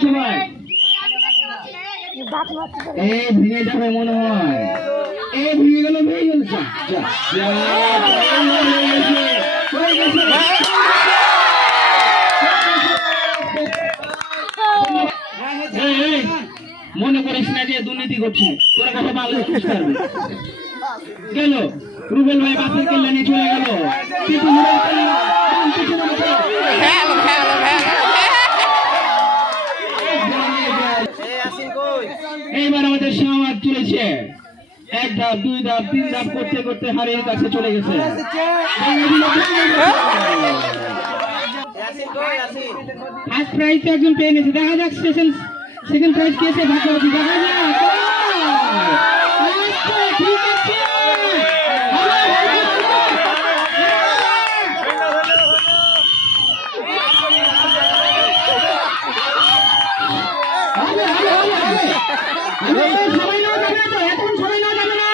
সবাই এই ভেঙে যাবে মনে হয় এই ভেঙে গেল মনে করিস না যে দুর্নীতি করছি তোরা কথা ভালো গেল রুবেল ভাই বাসের কেল্লা নিয়ে চলে গেল এইবার আমাদের সমাজ চলেছে এক ধাপ দুই ধাপ তিন ধাপ করতে করতে হারিয়ে কাছে চলে গেছে ফার্স্ট প্রাইজ একজন পেয়ে নিয়েছে দেখা যাক সেকেন্ড প্রাইজ কে এসে ভাগাভাগি দেখা যাক ঠিক আছে সবাই নেওয়া যাবে না তো এখন সবাই নেওয়া যাবে না